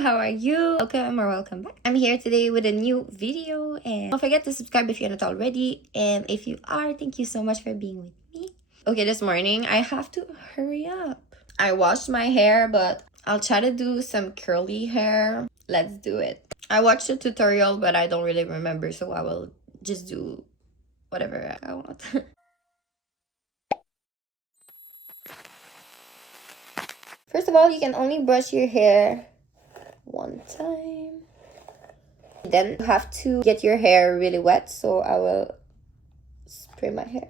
how are you? Welcome or welcome back. I'm here today with a new video, and don't forget to subscribe if you're not already, and if you are, thank you so much for being with me. Okay, this morning I have to hurry up. I washed my hair, but I'll try to do some curly hair. Let's do it. I watched a tutorial, but I don't really remember, so I will just do whatever I want. First of all, you can only brush your hair one time. Then you have to get your hair really wet, so I will spray my hair.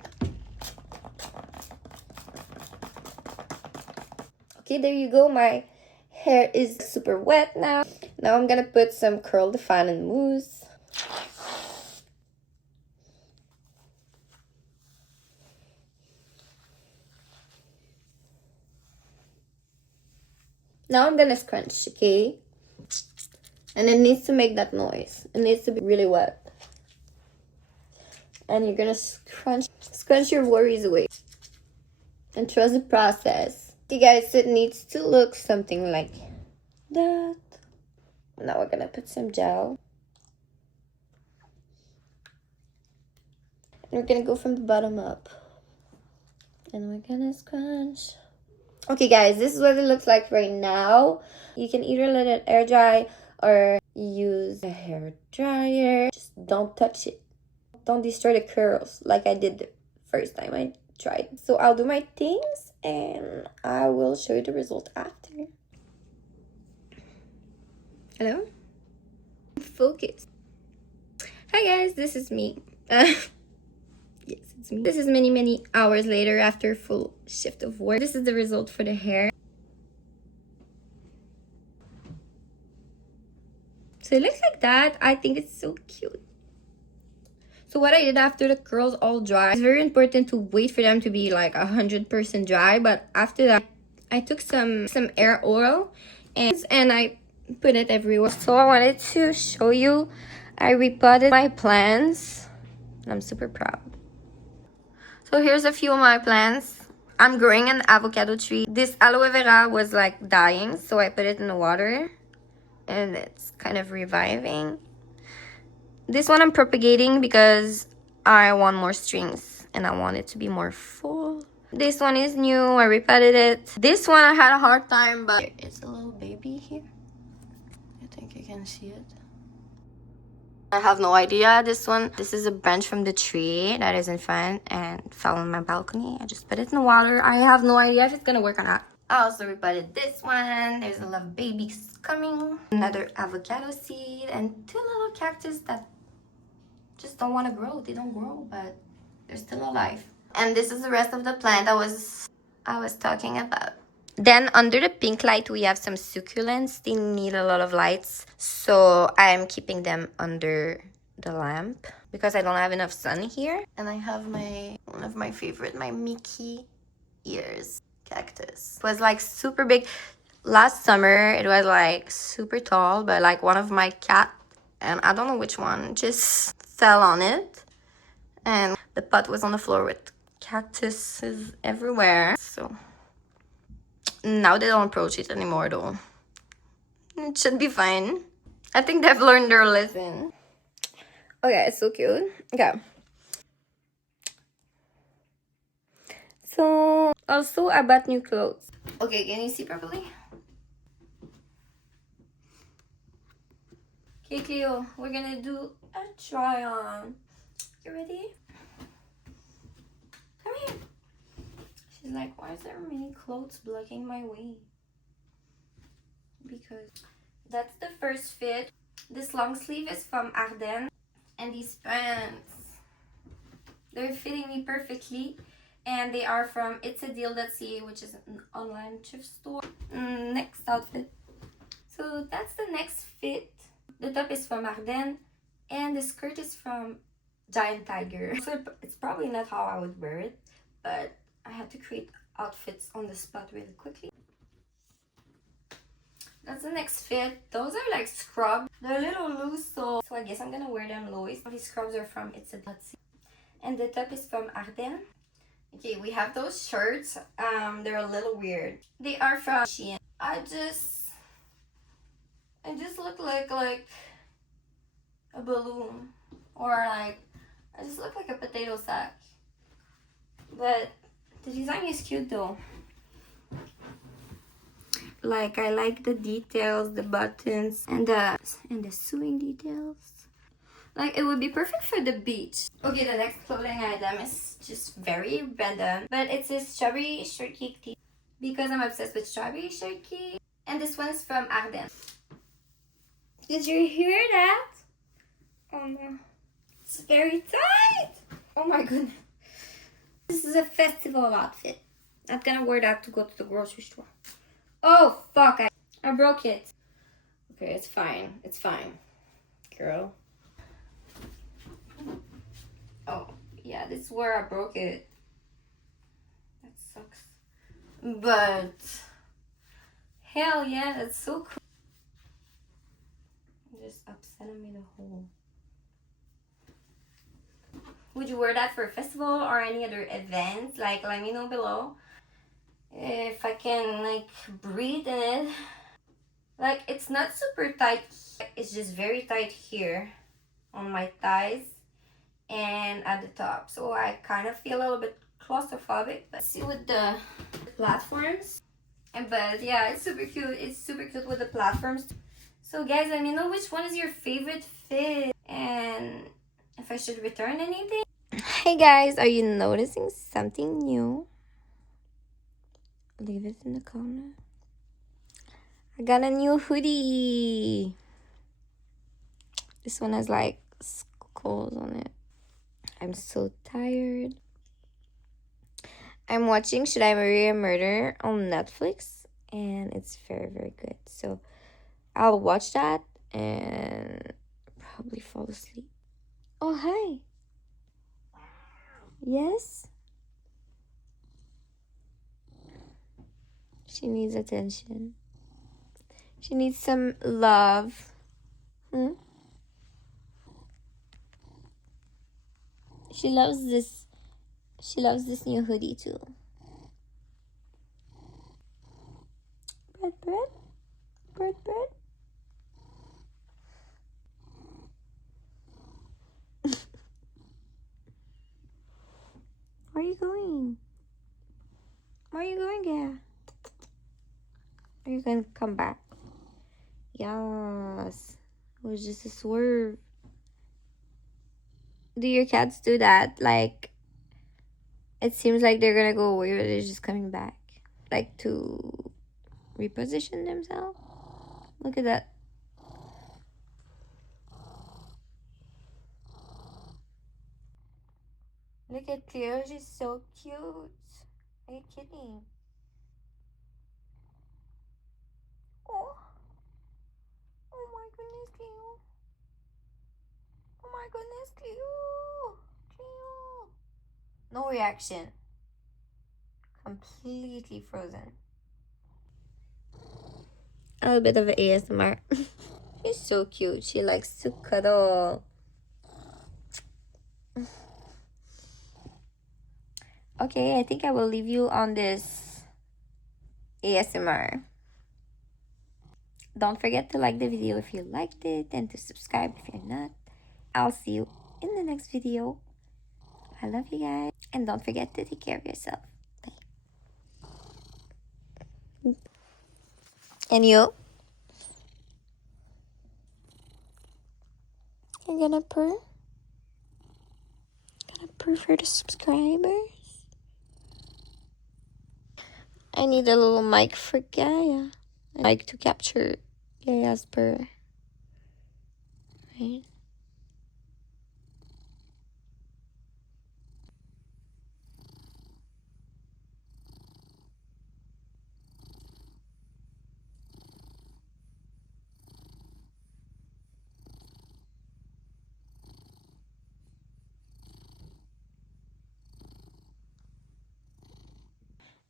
Okay, there you go. My hair is super wet now. Now I'm gonna put some curl defining mousse. Now I'm gonna scrunch, okay? And it needs to make that noise. It needs to be really wet. And you're gonna scrunch your worries away. And trust the process. Okay guys, it needs to look something like that. Now we're gonna put some gel. And we're gonna go from the bottom up. And we're gonna scrunch. Okay guys, this is what it looks like right now. You can either let it air dry or use a hair dryer. Just don't touch it. Don't destroy the curls like I did the first time I tried. So I'll do my things and I will show you the result after. Hello? Focus. Hi guys, this is me. Yes, it's me. This is many hours later after a full shift of work. This is the result for the hair. So it looks like that. I think it's so cute. So what I did after the curls all dry, it's very important to wait for them to be like 100% dry. But after that, I took some hair oil and I put it everywhere. So I wanted to show you, I repotted my plants and I'm super proud. So here's a few of my plants. I'm growing an avocado tree. This aloe vera was like dying, so I put it in the water and it's kind of reviving. This one I'm propagating because I want more strings and I want it to be more full. This one is new, I repotted it. This one I had a hard time, but it's a little baby here. I think you can see it. I have no idea. This is a branch from the tree that is in front and fell on my balcony. I just put it in the water. I have no idea if it's gonna work or not. I also repotted this one. There's a lot of babies coming. Another avocado seed and two little cactus that just don't want to grow. They don't grow, but they're still alive. And this is the rest of the plant I was talking about. Then under the pink light, we have some succulents. They need a lot of lights. So I'm keeping them under the lamp because I don't have enough sun here. And I have one of my favorite, my Mickey ears cactus. It was like super big. Last summer, it was like super tall, but like one of my cat, and I don't know which one, just fell on it. And the pot was on the floor with cactuses everywhere. So now they don't approach it anymore though. It should be fine. I think they've learned their lesson. Okay, it's so cute. Okay. So also I bought new clothes. Okay, can you see properly? Okay, Cleo, we're gonna do a try on. You ready? Come here. She's like, why is there many clothes blocking my way? Because that's the first fit. This long sleeve is from Ardennes. And these pants, they're fitting me perfectly. And they are from itsadeal.ca, which is an online thrift store. Next outfit. So that's the next fit. The top is from Ardennes. And the skirt is from Giant Tiger. So it's probably not how I would wear it, but I had to create outfits on the spot really quickly. That's the next fit. Those are like scrubs. They're a little loose, so I guess I'm gonna wear them low. These scrubs are from itsadeal.ca. And the top is from Ardennes. Okay, we have those shirts. They're a little weird. They are from Shein. I just I just look like a balloon, or like I just look like a potato sack. But the design is cute though. Like I like the details, the buttons, and the sewing details. Like it would be perfect for the beach. Okay, the next clothing item is just very random, but it's a strawberry shortcake tee because I'm obsessed with strawberry shortcake. And this one is from Arden. Did you hear that? Oh no, it's very tight. Oh my goodness. This is a festival outfit. I'm gonna wear that to go to the grocery store. Oh fuck, I broke it. Okay, it's fine. It's fine, girl. Oh, yeah, this is where I broke it. That sucks. But hell yeah, that's so cool. Just upsetting me the whole. Would you wear that for a festival or any other events? Like, let me know below if I can like breathe in it. Like, it's not super tight. It's just very tight here on my thighs and at the top. So I kind of feel a little bit claustrophobic. But see with the platforms. But yeah, it's super cute. It's super cute with the platforms. So guys, let me know which one is your favorite fit and if I should return anything. Hey guys, are you noticing something new? Leave it in the comment. I got a new hoodie. This one has like skulls on it. I'm so tired. I'm watching Should I Marry a Murderer on Netflix, and it's very, very good. So I'll watch that and probably fall asleep. Oh, hi. Yes? She needs attention. She needs some love. She loves this. She loves this new hoodie too. Bread. Where are you going? Where are you going, Gaya? Are you going to come back? Yes. It was just a swerve. Do your cats do that? Like, it seems like they're gonna go away, but they're just coming back. Like, to reposition themselves. Look at that. Look at Cleo. She's so cute. Are you kidding? Oh. Oh my goodness, Cleo. Oh my goodness, Cleo. Cleo. No reaction. Completely frozen. A little bit of ASMR. She's so cute. She likes to cuddle. Okay, I think I will leave you on this ASMR. Don't forget to like the video if you liked it and to subscribe if you're not. I'll see you in the next video. I love you guys. And don't forget to take care of yourself. Bye. And you? You're gonna purr? Gonna purr for the subscribers? I need a little mic for Gaia. I like to capture Gaia's purr. Right?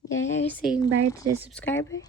Yeah, you're saying bye to the subscribers?